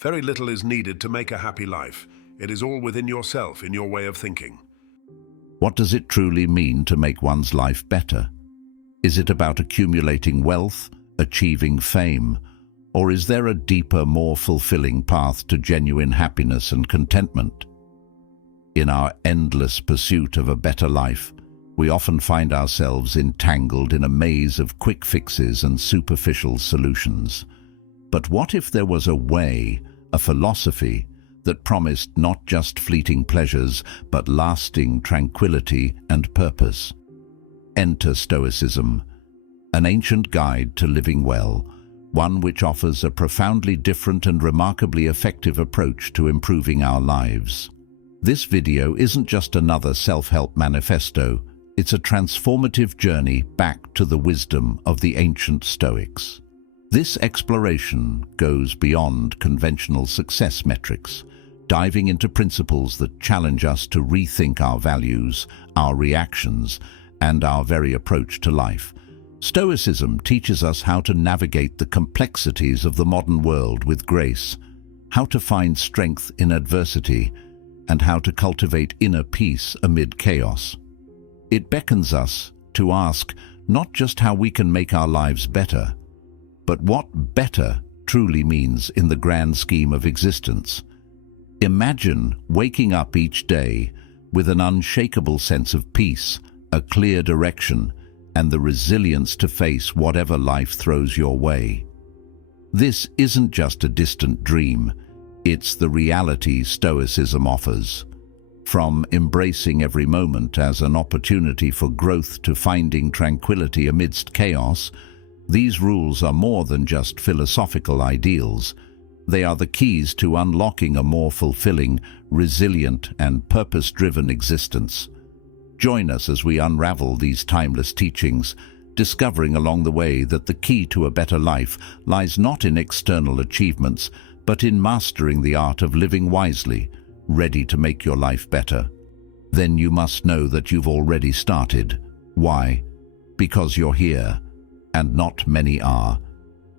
Very little is needed to make a happy life. It is all within yourself, in your way of thinking. What does it truly mean to make one's life better? Is it about accumulating wealth, achieving fame, or is there a deeper, more fulfilling path to genuine happiness and contentment? In our endless pursuit of a better life, we often find ourselves entangled in a maze of quick fixes and superficial solutions. But what if there was a way, a philosophy, that promised not just fleeting pleasures, but lasting tranquility and purpose? Enter Stoicism, an ancient guide to living well, one which offers a profoundly different and remarkably effective approach to improving our lives. This video isn't just another self-help manifesto, it's a transformative journey back to the wisdom of the ancient Stoics. This exploration goes beyond conventional success metrics, diving into principles that challenge us to rethink our values, our reactions, and our very approach to life. Stoicism teaches us how to navigate the complexities of the modern world with grace, how to find strength in adversity, and how to cultivate inner peace amid chaos. It beckons us to ask not just how we can make our lives better, but what better truly means in the grand scheme of existence. Imagine waking up each day with an unshakable sense of peace, a clear direction, and the resilience to face whatever life throws your way. This isn't just a distant dream, it's the reality Stoicism offers. From embracing every moment as an opportunity for growth to finding tranquility amidst chaos, these rules are more than just philosophical ideals. They are the keys to unlocking a more fulfilling, resilient, and purpose-driven existence. Join us as we unravel these timeless teachings, discovering along the way that the key to a better life lies not in external achievements, but in mastering the art of living wisely, ready to make your life better. Then you must know that you've already started. Why? Because you're here, and not many are.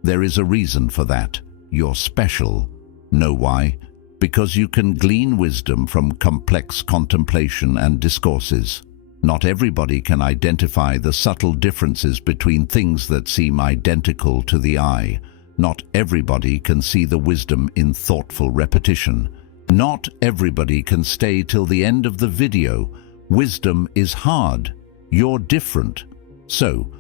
There is a reason for that. You're special. Know why? Because you can glean wisdom from complex contemplation and discourses. Not everybody can identify the subtle differences between things that seem identical to the eye. Not everybody can see the wisdom in thoughtful repetition. Not everybody can stay till the end of the video. Wisdom is hard. You're different. So,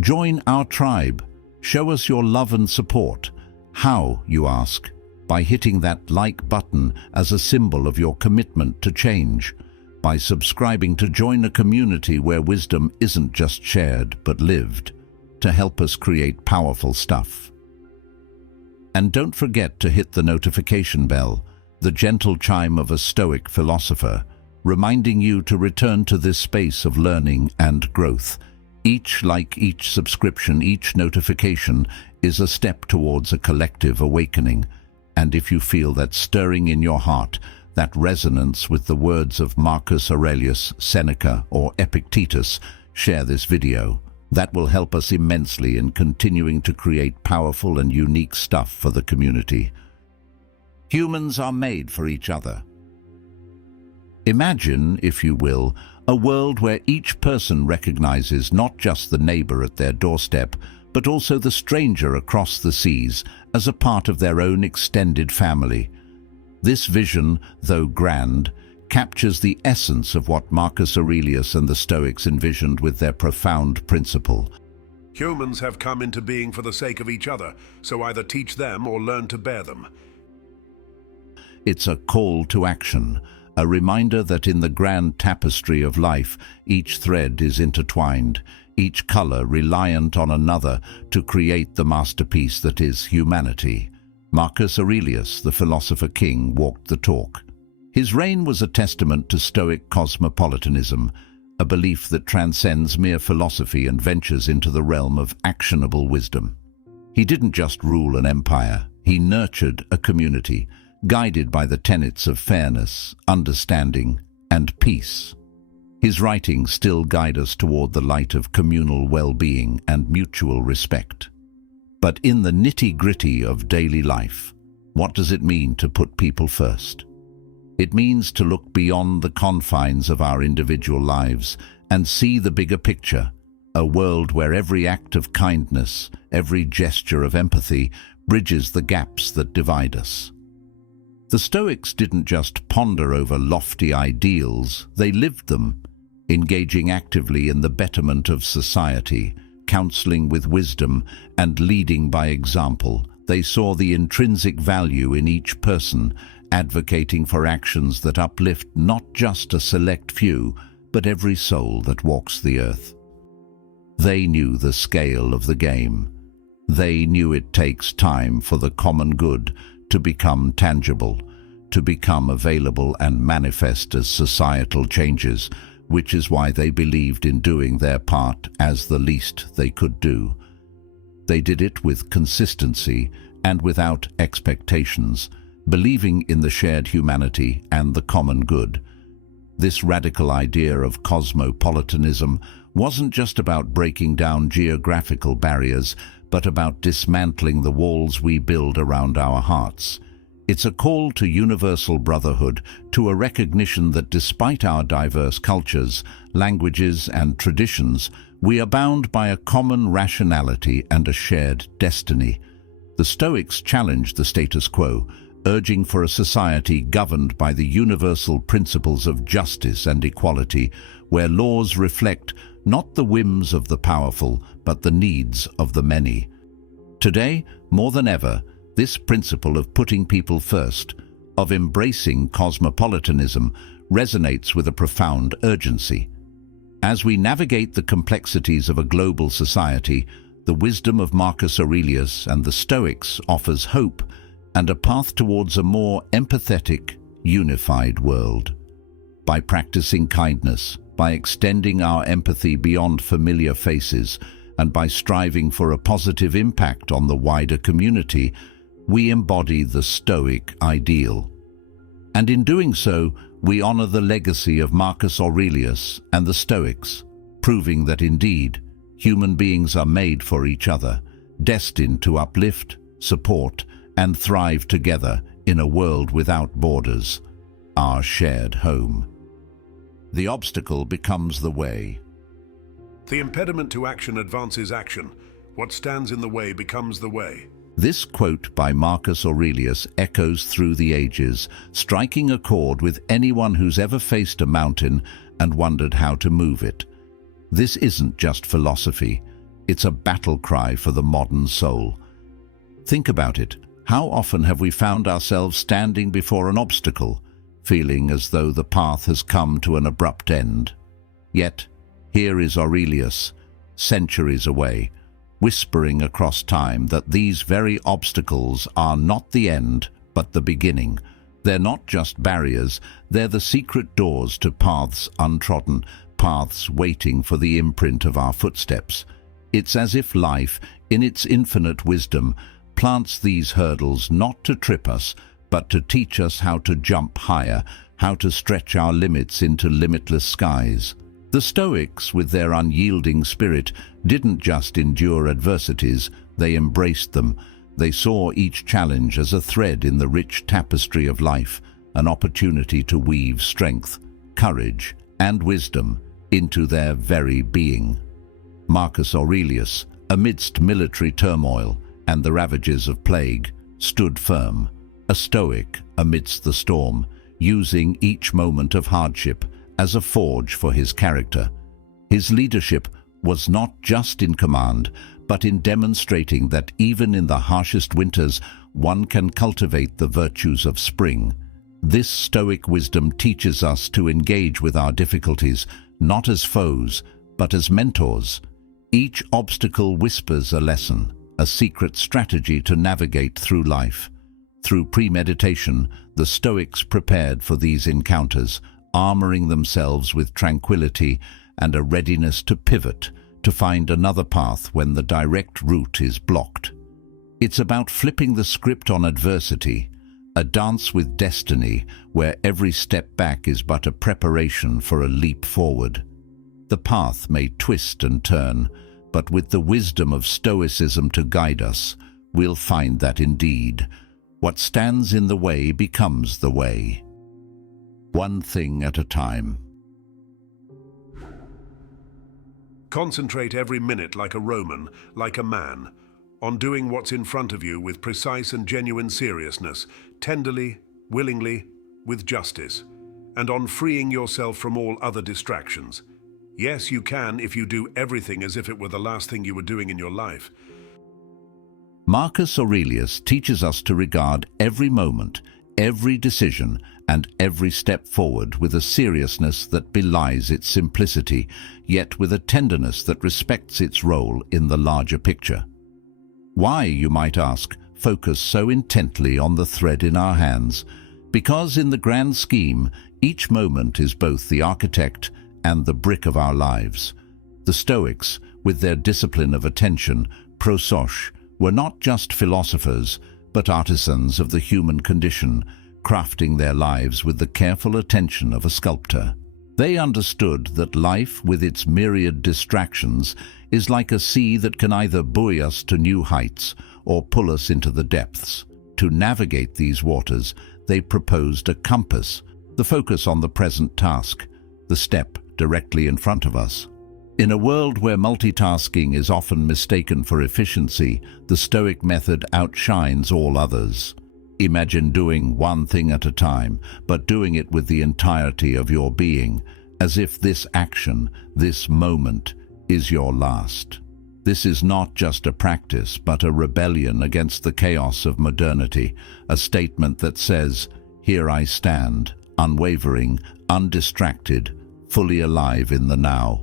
join our tribe. Show us your love and support. How, you ask? By hitting that like button as a symbol of your commitment to change. By subscribing to join a community where wisdom isn't just shared but lived, to help us create powerful stuff. And don't forget to hit the notification bell, the gentle chime of a Stoic philosopher, reminding you to return to this space of learning and growth. Each like, each subscription, each notification is a step towards a collective awakening. And if you feel that stirring in your heart, that resonance with the words of Marcus Aurelius, Seneca, or Epictetus, share this video. That will help us immensely in continuing to create powerful and unique stuff for the community. Humans are made for each other. Imagine, if you will, a world where each person recognizes not just the neighbor at their doorstep, but also the stranger across the seas as a part of their own extended family. This vision, though grand, captures the essence of what Marcus Aurelius and the Stoics envisioned with their profound principle. Humans have come into being for the sake of each other, so either teach them or learn to bear them. It's a call to action, a reminder that in the grand tapestry of life, each thread is intertwined, each color reliant on another to create the masterpiece that is humanity. Marcus Aurelius, the philosopher king, walked the talk. His reign was a testament to Stoic cosmopolitanism, a belief that transcends mere philosophy and ventures into the realm of actionable wisdom. He didn't just rule an empire, he nurtured a community, guided by the tenets of fairness, understanding, and peace. His writings still guide us toward the light of communal well-being and mutual respect. But in the nitty-gritty of daily life, What does it mean to put people first? It means to look beyond the confines of our individual lives and see the bigger picture, a world where every act of kindness, every gesture of empathy bridges the gaps that divide us. The Stoics didn't just ponder over lofty ideals, they lived them, engaging actively in the betterment of society, counseling with wisdom, and leading by example. They saw the intrinsic value in each person, advocating for actions that uplift not just a select few, but every soul that walks the earth. They knew the scale of the game. They knew it takes time for the common good to become tangible, to become available and manifest as societal changes, which is why they believed in doing their part as the least they could do. They did it with consistency and without expectations, believing in the shared humanity and the common good. This radical idea of cosmopolitanism wasn't just about breaking down geographical barriers, but about dismantling the walls we build around our hearts. It's a call to universal brotherhood, to a recognition that despite our diverse cultures, languages, and traditions, we are bound by a common rationality and a shared destiny. The Stoics challenged the status quo, urging for a society governed by the universal principles of justice and equality, where laws reflect not the whims of the powerful, but the needs of the many. Today, more than ever, this principle of putting people first, of embracing cosmopolitanism, resonates with a profound urgency. As we navigate the complexities of a global society, the wisdom of Marcus Aurelius and the Stoics offers hope and a path towards a more empathetic, unified world. By practicing kindness, by extending our empathy beyond familiar faces, and by striving for a positive impact on the wider community, we embody the Stoic ideal. And in doing so, we honor the legacy of Marcus Aurelius and the Stoics, proving that indeed, human beings are made for each other, destined to uplift, support, and thrive together in a world without borders, our shared home. The obstacle becomes the way. The impediment to action advances action. What stands in the way becomes the way. This quote by Marcus Aurelius echoes through the ages, striking a chord with anyone who's ever faced a mountain and wondered how to move it. This isn't just philosophy, it's a battle cry for the modern soul. Think about it. How often have we found ourselves standing before an obstacle, feeling as though the path has come to an abrupt end? Yet, here is Aurelius, centuries away, whispering across time that these very obstacles are not the end, but the beginning. They're not just barriers, they're the secret doors to paths untrodden, paths waiting for the imprint of our footsteps. It's as if life, in its infinite wisdom, plants these hurdles not to trip us, but to teach us how to jump higher, how to stretch our limits into limitless skies. The Stoics, with their unyielding spirit, didn't just endure adversities, they embraced them. They saw each challenge as a thread in the rich tapestry of life, an opportunity to weave strength, courage, and wisdom into their very being. Marcus Aurelius, amidst military turmoil and the ravages of plague, stood firm, a Stoic amidst the storm, using each moment of hardship as a forge for his character. His leadership was not just in command, but in demonstrating that even in the harshest winters, one can cultivate the virtues of spring. This Stoic wisdom teaches us to engage with our difficulties, not as foes, but as mentors. Each obstacle whispers a lesson, a secret strategy to navigate through life. Through premeditation, the Stoics prepared for these encounters, armoring themselves with tranquility and a readiness to pivot, to find another path when the direct route is blocked. It's about flipping the script on adversity, a dance with destiny where every step back is but a preparation for a leap forward. The path may twist and turn, but with the wisdom of Stoicism to guide us, we'll find that indeed, What stands in the way becomes the way. One thing at a time. Concentrate every minute like a Roman, like a man, on doing what's in front of you with precise and genuine seriousness, tenderly, willingly, with justice, and on freeing yourself from all other distractions. Yes, you can if you do everything as if it were the last thing you were doing in your life. Marcus Aurelius teaches us to regard every moment, every decision, and every step forward with a seriousness that belies its simplicity, yet with a tenderness that respects its role in the larger picture. Why, you might ask, focus so intently on the thread in our hands? Because in the grand scheme, each moment is both the architect and the brick of our lives. The Stoics, with their discipline of attention, prosos, were not just philosophers, but artisans of the human condition, crafting their lives with the careful attention of a sculptor. They understood that life, with its myriad distractions, is like a sea that can either buoy us to new heights or pull us into the depths. To navigate these waters, they proposed a compass, the focus on the present task, the step directly in front of us. In a world where multitasking is often mistaken for efficiency, the Stoic method outshines all others. Imagine doing one thing at a time, but doing it with the entirety of your being, as if this action, this moment, is your last. This is not just a practice, but a rebellion against the chaos of modernity, a statement that says, "Here I stand, unwavering, undistracted, fully alive in the now."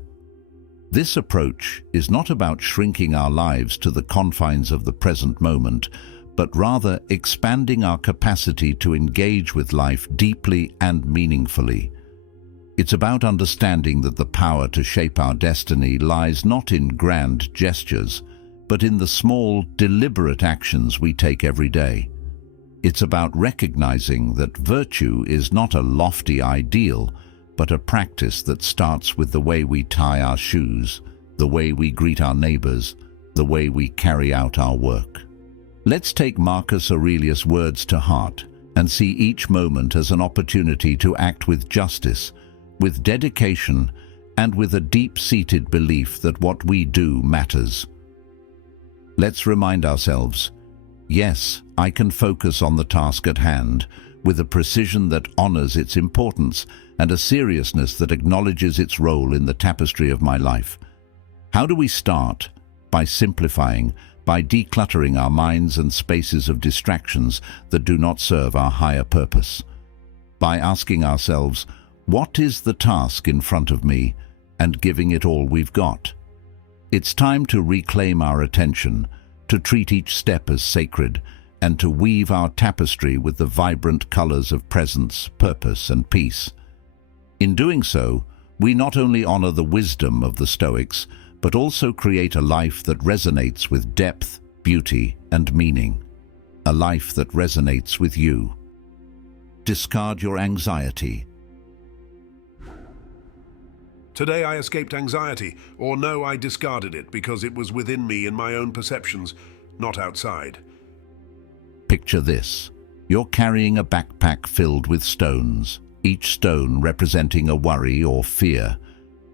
This approach is not about shrinking our lives to the confines of the present moment, but rather expanding our capacity to engage with life deeply and meaningfully. It's about understanding that the power to shape our destiny lies not in grand gestures, but in the small, deliberate actions we take every day. It's about recognizing that virtue is not a lofty ideal, but a practice that starts with the way we tie our shoes, the way we greet our neighbors, the way we carry out our work. Let's take Marcus Aurelius' words to heart and see each moment as an opportunity to act with justice, with dedication, and with a deep-seated belief that what we do matters. Let's remind ourselves, yes, I can focus on the task at hand with a precision that honors its importance and a seriousness that acknowledges its role in the tapestry of my life. How do we start? By simplifying, by decluttering our minds and spaces of distractions that do not serve our higher purpose. By asking ourselves, what is the task in front of me, and giving it all we've got. It's time to reclaim our attention, to treat each step as sacred, and to weave our tapestry with the vibrant colors of presence, purpose, and peace. In doing so, we not only honor the wisdom of the Stoics, but also create a life that resonates with depth, beauty, and meaning. A life that resonates with you. Discard your anxiety. Today I escaped anxiety, or no, I discarded it because it was within me in my own perceptions, not outside. Picture this. You're carrying a backpack filled with stones, each stone representing a worry or fear.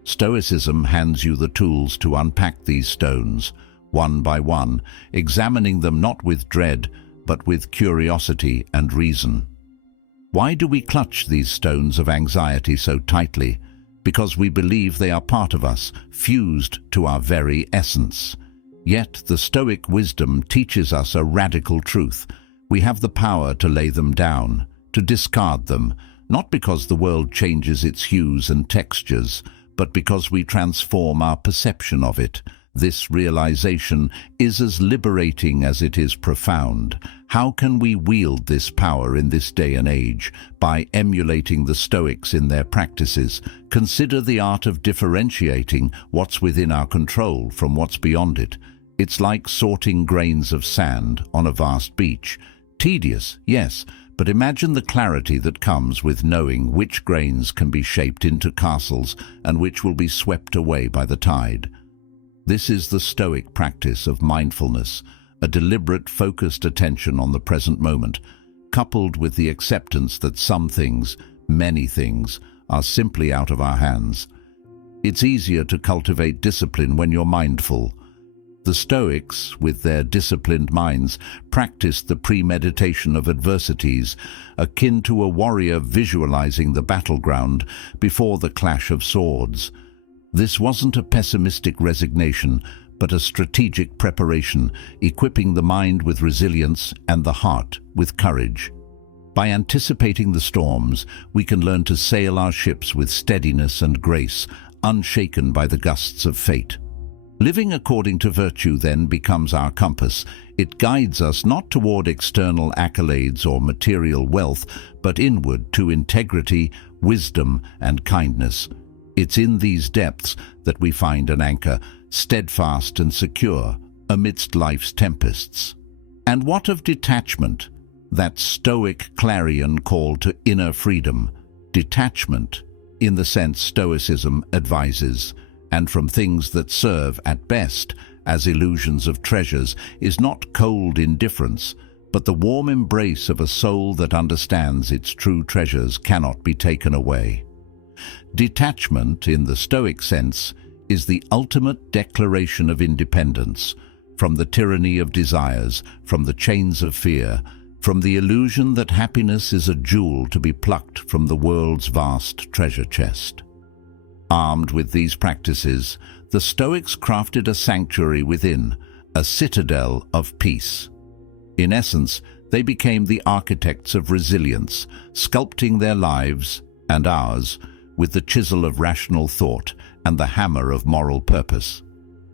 Stoicism hands you the tools to unpack these stones, one by one, examining them not with dread, but with curiosity and reason. Why do we clutch these stones of anxiety so tightly? Because we believe they are part of us, fused to our very essence. Yet the Stoic wisdom teaches us a radical truth. We have the power to lay them down, to discard them, not because the world changes its hues and textures, but because we transform our perception of it. This realization is as liberating as it is profound. How can we wield this power in this day and age? By emulating the Stoics in their practices. Consider the art of differentiating what's within our control from what's beyond it. It's like sorting grains of sand on a vast beach. Tedious, yes, but imagine the clarity that comes with knowing which grains can be shaped into castles and which will be swept away by the tide. This is the Stoic practice of mindfulness, a deliberate, focused attention on the present moment, coupled with the acceptance that some things, many things, are simply out of our hands. It's easier to cultivate discipline when you're mindful. The Stoics, with their disciplined minds, practiced the premeditation of adversities, akin to a warrior visualizing the battleground before the clash of swords. This wasn't a pessimistic resignation, but a strategic preparation, equipping the mind with resilience and the heart with courage. By anticipating the storms, we can learn to sail our ships with steadiness and grace, unshaken by the gusts of fate. Living according to virtue then becomes our compass. It guides us not toward external accolades or material wealth, but inward to integrity, wisdom, and kindness. It's in these depths that we find an anchor, steadfast and secure, amidst life's tempests. And what of detachment? That Stoic clarion call to inner freedom. Detachment, in the sense Stoicism advises, and from things that serve, at best, as illusions of treasures, is not cold indifference, but the warm embrace of a soul that understands its true treasures cannot be taken away. Detachment, in the Stoic sense, is the ultimate declaration of independence, from the tyranny of desires, from the chains of fear, from the illusion that happiness is a jewel to be plucked from the world's vast treasure chest. Armed with these practices, the Stoics crafted a sanctuary within, a citadel of peace. In essence, they became the architects of resilience, sculpting their lives, and ours, with the chisel of rational thought and the hammer of moral purpose.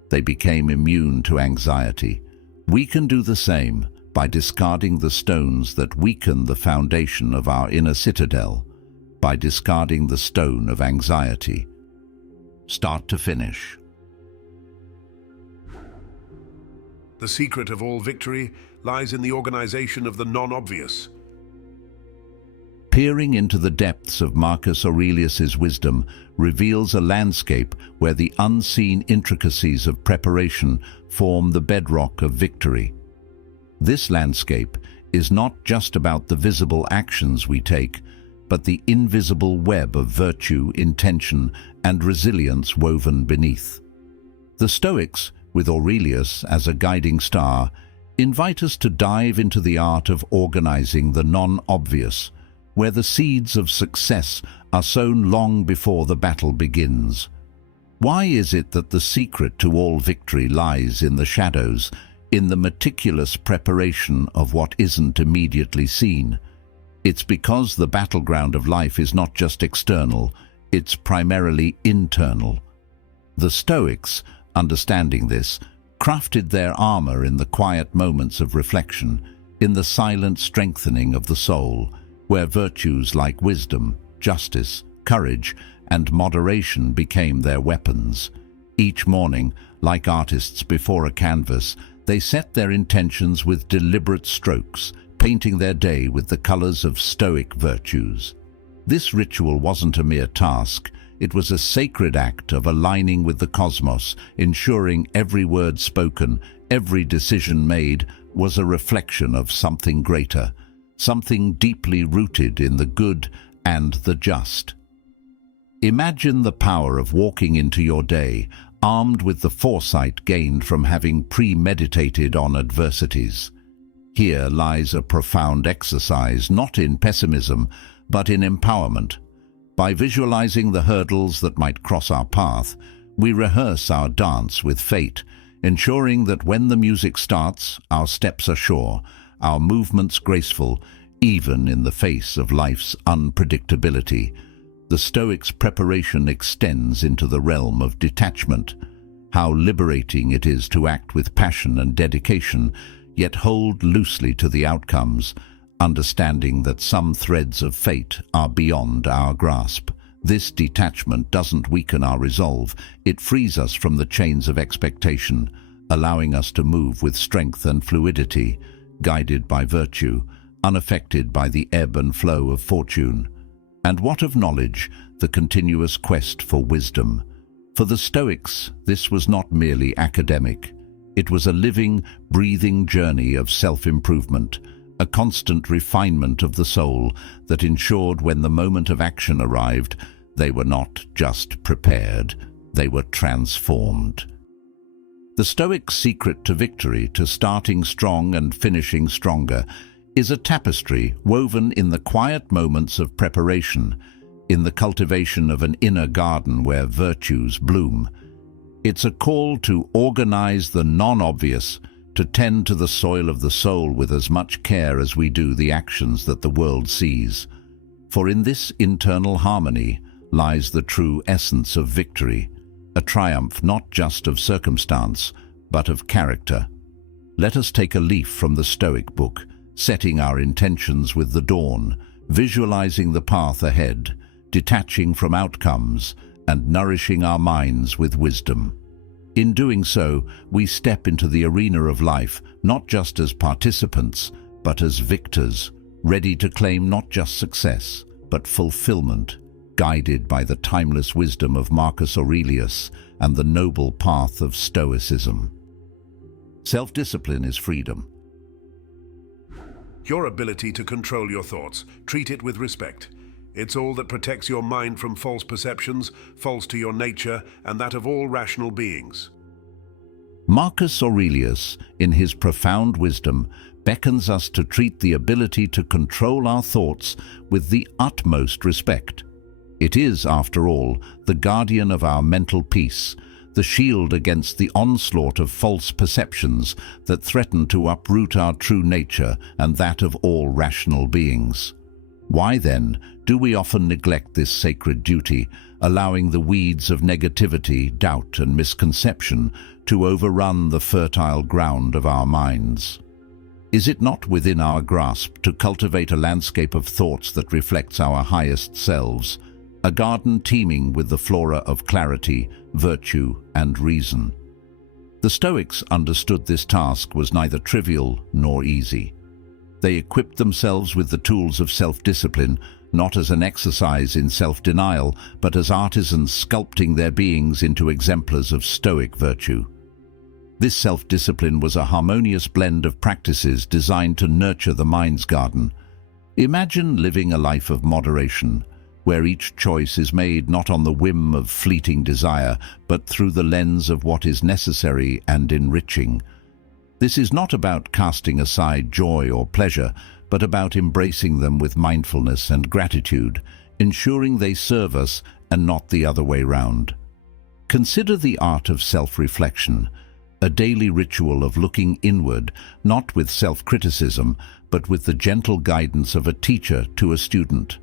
They became immune to anxiety. We can do the same by discarding the stones that weaken the foundation of our inner citadel, by discarding the stone of anxiety. Start to finish. The secret of all victory lies in the organization of the non-obvious. Peering into the depths of Marcus Aurelius's wisdom reveals a landscape where the unseen intricacies of preparation form the bedrock of victory. This landscape is not just about the visible actions we take, but the invisible web of virtue, intention, and resilience woven beneath. The Stoics, with Aurelius as a guiding star, invite us to dive into the art of organizing the non-obvious, where the seeds of success are sown long before the battle begins. Why is it that the secret to all victory lies in the shadows, in the meticulous preparation of what isn't immediately seen? It's because the battleground of life is not just external, it's primarily internal. The Stoics, understanding this, crafted their armor in the quiet moments of reflection, in the silent strengthening of the soul, where virtues like wisdom, justice, courage, and moderation became their weapons. Each morning, like artists before a canvas, they set their intentions with deliberate strokes, painting their day with the colors of Stoic virtues. This ritual wasn't a mere task, it was a sacred act of aligning with the cosmos, ensuring every word spoken, every decision made was a reflection of something greater, something deeply rooted in the good and the just. Imagine the power of walking into your day, armed with the foresight gained from having premeditated on adversities. Here lies a profound exercise, not in pessimism, but in empowerment. By visualizing the hurdles that might cross our path, we rehearse our dance with fate, ensuring that when the music starts, our steps are sure, our movements graceful, even in the face of life's unpredictability. The Stoics' preparation extends into the realm of detachment. How liberating it is to act with passion and dedication, yet hold loosely to the outcomes, understanding that some threads of fate are beyond our grasp. This detachment doesn't weaken our resolve, it frees us from the chains of expectation, allowing us to move with strength and fluidity, guided by virtue, unaffected by the ebb and flow of fortune. And what of knowledge, the continuous quest for wisdom? For the Stoics, this was not merely academic. It was a living, breathing journey of self-improvement, a constant refinement of the soul that ensured when the moment of action arrived, they were not just prepared, they were transformed. The Stoic's secret to victory, to starting strong and finishing stronger, is a tapestry woven in the quiet moments of preparation, in the cultivation of an inner garden where virtues bloom. It's a call to organize the non-obvious, to tend to the soil of the soul with as much care as we do the actions that the world sees. For in this internal harmony lies the true essence of victory, a triumph not just of circumstance, but of character. Let us take a leaf from the Stoic book, setting our intentions with the dawn, visualizing the path ahead, detaching from outcomes, and nourishing our minds with wisdom. In doing so, we step into the arena of life, not just as participants, but as victors, ready to claim not just success, but fulfillment, guided by the timeless wisdom of Marcus Aurelius and the noble path of Stoicism. Self-discipline is freedom. Your ability to control your thoughts, treat it with respect. It's all that protects your mind from false perceptions, false to your nature and that of all rational beings. Marcus Aurelius, in his profound wisdom, beckons us to treat the ability to control our thoughts with the utmost respect. It is, after all, the guardian of our mental peace, the shield against the onslaught of false perceptions that threaten to uproot our true nature and that of all rational beings. Why, then, do we often neglect this sacred duty, allowing the weeds of negativity, doubt, and misconception to overrun the fertile ground of our minds? Is it not within our grasp to cultivate a landscape of thoughts that reflects our highest selves, a garden teeming with the flora of clarity, virtue, and reason? The Stoics understood this task was neither trivial nor easy. They equipped themselves with the tools of self-discipline, not as an exercise in self-denial, but as artisans sculpting their beings into exemplars of Stoic virtue. This self-discipline was a harmonious blend of practices designed to nurture the mind's garden. Imagine living a life of moderation, where each choice is made not on the whim of fleeting desire, but through the lens of what is necessary and enriching. This is not about casting aside joy or pleasure, but about embracing them with mindfulness and gratitude, ensuring they serve us and not the other way round. Consider the art of self-reflection, a daily ritual of looking inward, not with self-criticism, but with the gentle guidance of a teacher to a student.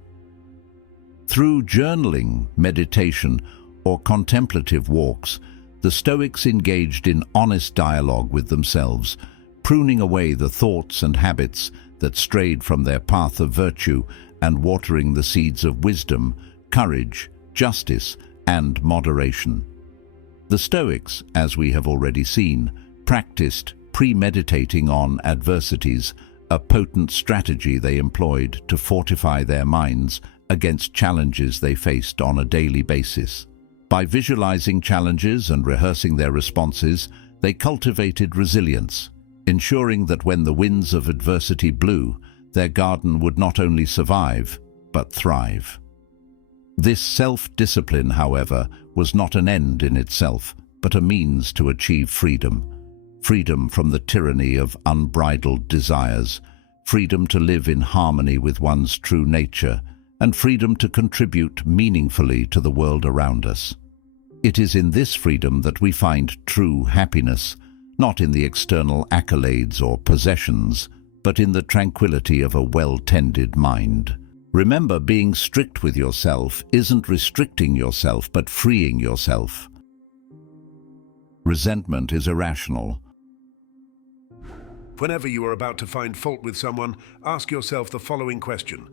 Through journaling, meditation, or contemplative walks, the Stoics engaged in honest dialogue with themselves, pruning away the thoughts and habits that strayed from their path of virtue and watering the seeds of wisdom, courage, justice, and moderation. The Stoics, as we have already seen, practiced premeditating on adversities, a potent strategy they employed to fortify their minds against challenges they faced on a daily basis. By visualizing challenges and rehearsing their responses, they cultivated resilience, ensuring that when the winds of adversity blew, their garden would not only survive, but thrive. This self-discipline, however, was not an end in itself, but a means to achieve freedom. Freedom from the tyranny of unbridled desires, freedom to live in harmony with one's true nature, and freedom to contribute meaningfully to the world around us. It is in this freedom that we find true happiness, not in the external accolades or possessions, but in the tranquility of a well-tended mind. Remember, being strict with yourself isn't restricting yourself, but freeing yourself. Resentment is irrational. Whenever you are about to find fault with someone, ask yourself the following question: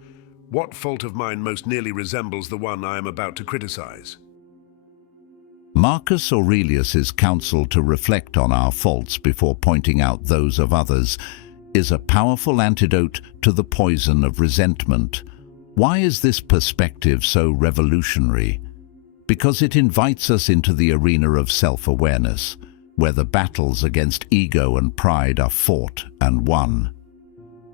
what fault of mine most nearly resembles the one I am about to criticize? Marcus Aurelius's counsel to reflect on our faults before pointing out those of others is a powerful antidote to the poison of resentment. Why is this perspective so revolutionary? Because it invites us into the arena of self-awareness, where the battles against ego and pride are fought and won.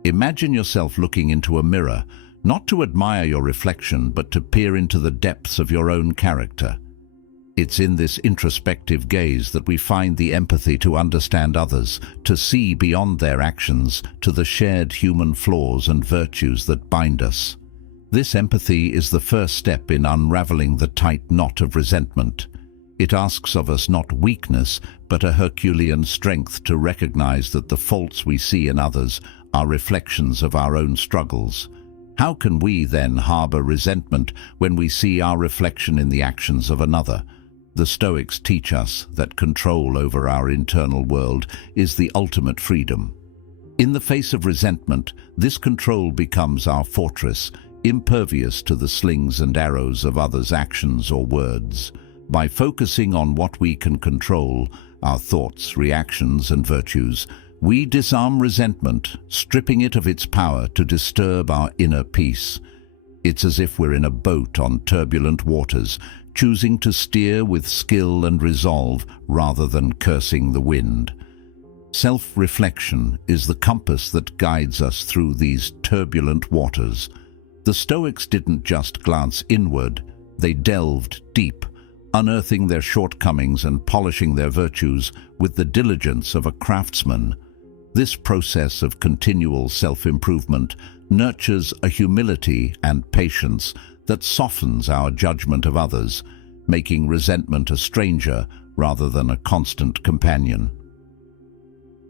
Imagine yourself looking into a mirror, not to admire your reflection, but to peer into the depths of your own character. It's in this introspective gaze that we find the empathy to understand others, to see beyond their actions to the shared human flaws and virtues that bind us. This empathy is the first step in unraveling the tight knot of resentment. It asks of us not weakness, but a Herculean strength to recognize that the faults we see in others are reflections of our own struggles. How can we then harbor resentment when we see our reflection in the actions of another? The Stoics teach us that control over our internal world is the ultimate freedom. In the face of resentment, this control becomes our fortress, impervious to the slings and arrows of others' actions or words. By focusing on what we can control, our thoughts, reactions, and virtues, we disarm resentment, stripping it of its power to disturb our inner peace. It's as if we're in a boat on turbulent waters, choosing to steer with skill and resolve rather than cursing the wind. Self-reflection is the compass that guides us through these turbulent waters. The Stoics didn't just glance inward, they delved deep, unearthing their shortcomings and polishing their virtues with the diligence of a craftsman. This process of continual self-improvement nurtures a humility and patience that softens our judgment of others, making resentment a stranger rather than a constant companion.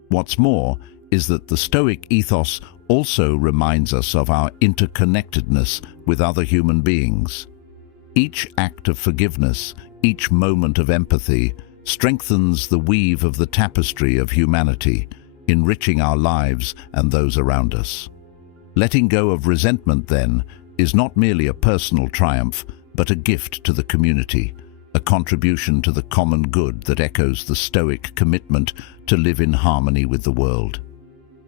What's more is that the Stoic ethos also reminds us of our interconnectedness with other human beings. Each act of forgiveness, each moment of empathy, strengthens the weave of the tapestry of humanity, enriching our lives and those around us. Letting go of resentment, then, is not merely a personal triumph, but a gift to the community, a contribution to the common good that echoes the Stoic commitment to live in harmony with the world.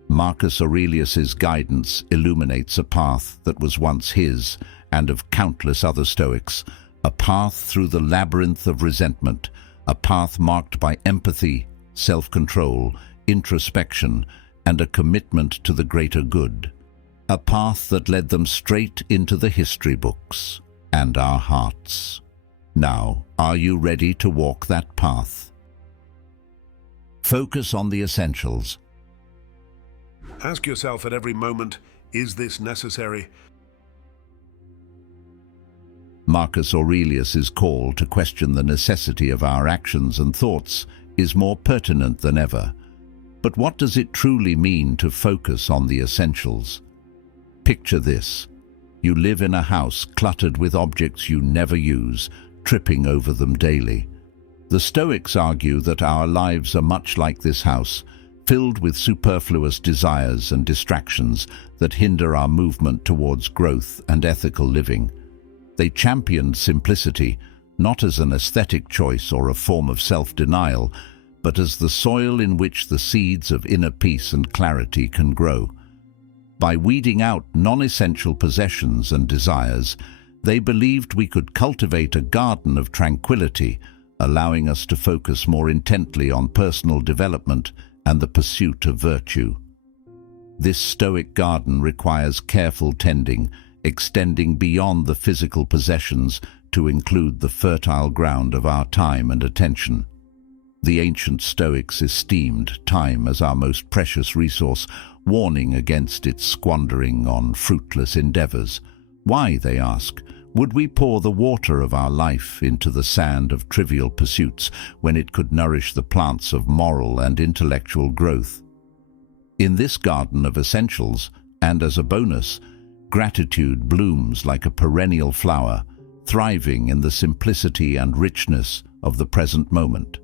Marcus Aurelius's guidance illuminates a path that was once his and of countless other Stoics, a path through the labyrinth of resentment, a path marked by empathy, self-control, introspection, and a commitment to the greater good. A path that led them straight into the history books and our hearts. Now, are you ready to walk that path? Focus on the essentials. Ask yourself at every moment, is this necessary? Marcus Aurelius's call to question the necessity of our actions and thoughts is more pertinent than ever. But what does it truly mean to focus on the essentials? Picture this. You live in a house cluttered with objects you never use, tripping over them daily. The Stoics argue that our lives are much like this house, filled with superfluous desires and distractions that hinder our movement towards growth and ethical living. They championed simplicity, not as an aesthetic choice or a form of self-denial, but as the soil in which the seeds of inner peace and clarity can grow. By weeding out non-essential possessions and desires, they believed we could cultivate a garden of tranquility, allowing us to focus more intently on personal development and the pursuit of virtue. This Stoic garden requires careful tending, extending beyond the physical possessions to include the fertile ground of our time and attention. The ancient Stoics esteemed time as our most precious resource, warning against its squandering on fruitless endeavors. Why, they ask, would we pour the water of our life into the sand of trivial pursuits when it could nourish the plants of moral and intellectual growth? In this garden of essentials, and as a bonus, gratitude blooms like a perennial flower, thriving in the simplicity and richness of the present moment.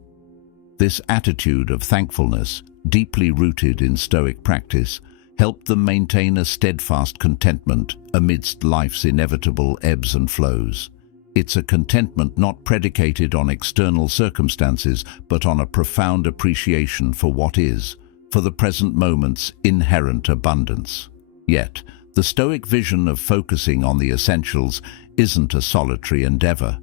This attitude of thankfulness, deeply rooted in Stoic practice, helped them maintain a steadfast contentment amidst life's inevitable ebbs and flows. It's a contentment not predicated on external circumstances, but on a profound appreciation for what is, for the present moment's inherent abundance. Yet, the Stoic vision of focusing on the essentials isn't a solitary endeavor.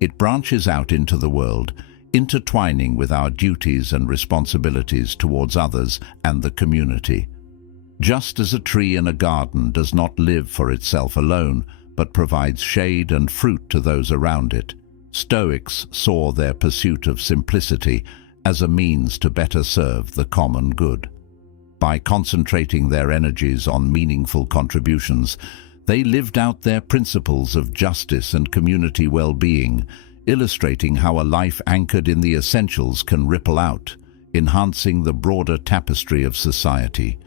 It branches out into the world, intertwining with our duties and responsibilities towards others and the community. Just as a tree in a garden does not live for itself alone, but provides shade and fruit to those around it, Stoics saw their pursuit of simplicity as a means to better serve the common good. By concentrating their energies on meaningful contributions, they lived out their principles of justice and community well-being, illustrating how a life anchored in the essentials can ripple out, enhancing the broader tapestry of society.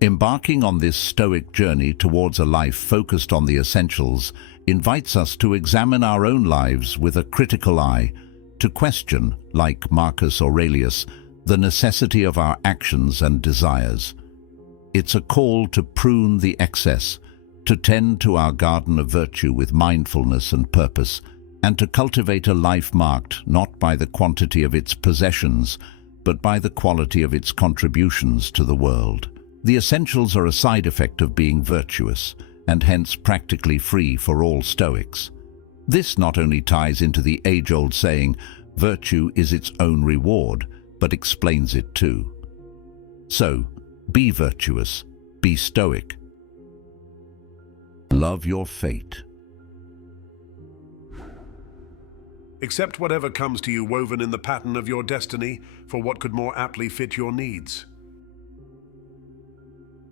Embarking on this Stoic journey towards a life focused on the essentials invites us to examine our own lives with a critical eye, to question, like Marcus Aurelius, the necessity of our actions and desires. It's a call to prune the excess, to tend to our garden of virtue with mindfulness and purpose, and to cultivate a life marked not by the quantity of its possessions, but by the quality of its contributions to the world. The essentials are a side effect of being virtuous, and hence practically free for all Stoics. This not only ties into the age-old saying, "Virtue is its own reward," but explains it too. So, be virtuous, be Stoic. Love your fate. Accept whatever comes to you woven in the pattern of your destiny for what could more aptly fit your needs.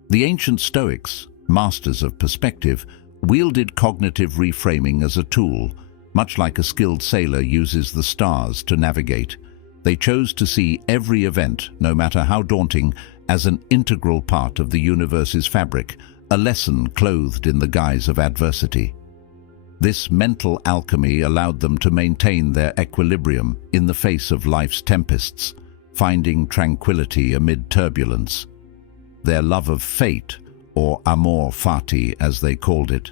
The ancient Stoics, masters of perspective, wielded cognitive reframing as a tool, much like a skilled sailor uses the stars to navigate. They chose to see every event, no matter how daunting, as an integral part of the universe's fabric, a lesson clothed in the guise of adversity. This mental alchemy allowed them to maintain their equilibrium in the face of life's tempests, finding tranquility amid turbulence. Their love of fate, or amor fati as they called it,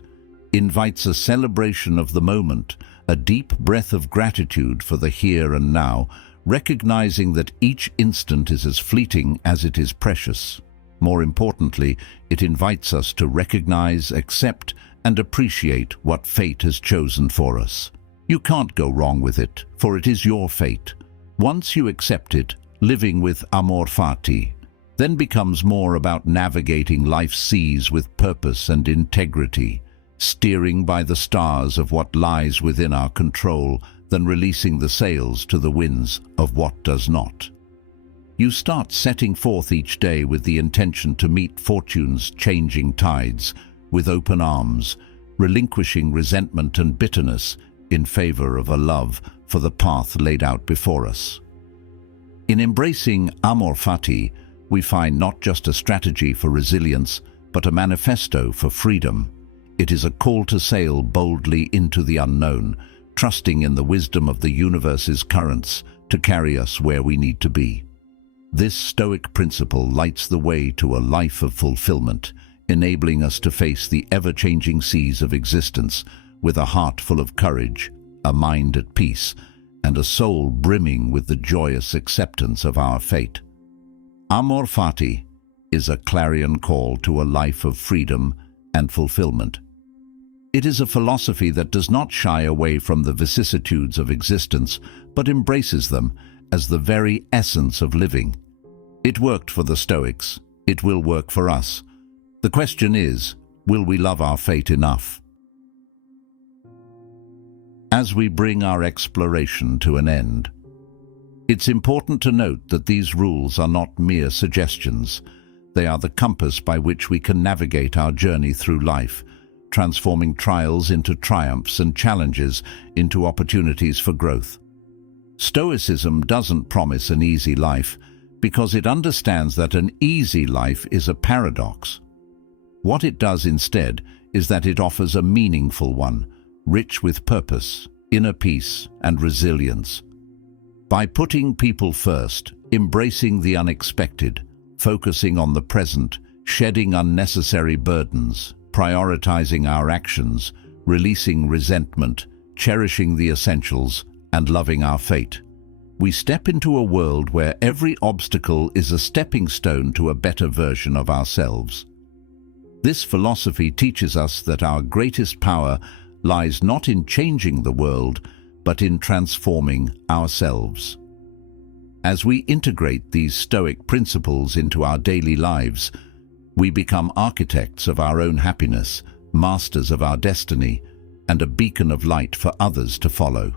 invites a celebration of the moment, a deep breath of gratitude for the here and now, recognizing that each instant is as fleeting as it is precious. More importantly, it invites us to recognize, accept, and appreciate what fate has chosen for us. You can't go wrong with it, for it is your fate. Once you accept it, living with amor fati then becomes more about navigating life's seas with purpose and integrity, steering by the stars of what lies within our control than releasing the sails to the winds of what does not. You start setting forth each day with the intention to meet fortune's changing tides with open arms, relinquishing resentment and bitterness in favor of a love for the path laid out before us. In embracing amor fati, we find not just a strategy for resilience, but a manifesto for freedom. It is a call to sail boldly into the unknown, trusting in the wisdom of the universe's currents to carry us where we need to be. This Stoic principle lights the way to a life of fulfillment, enabling us to face the ever-changing seas of existence with a heart full of courage, a mind at peace, and a soul brimming with the joyous acceptance of our fate. Amor fati is a clarion call to a life of freedom and fulfillment. It is a philosophy that does not shy away from the vicissitudes of existence, but embraces them as the very essence of living. It worked for the Stoics. It will work for us. The question is, will we love our fate enough? As we bring our exploration to an end, it's important to note that these rules are not mere suggestions. They are the compass by which we can navigate our journey through life, transforming trials into triumphs and challenges into opportunities for growth. Stoicism doesn't promise an easy life because it understands that an easy life is a paradox. What it does instead is that it offers a meaningful one, rich with purpose, inner peace, and resilience. By putting people first, embracing the unexpected, focusing on the present, shedding unnecessary burdens, prioritizing our actions, releasing resentment, cherishing the essentials, and loving our fate, we step into a world where every obstacle is a stepping stone to a better version of ourselves. This philosophy teaches us that our greatest power lies not in changing the world, but in transforming ourselves. As we integrate these Stoic principles into our daily lives, we become architects of our own happiness, masters of our destiny, and a beacon of light for others to follow.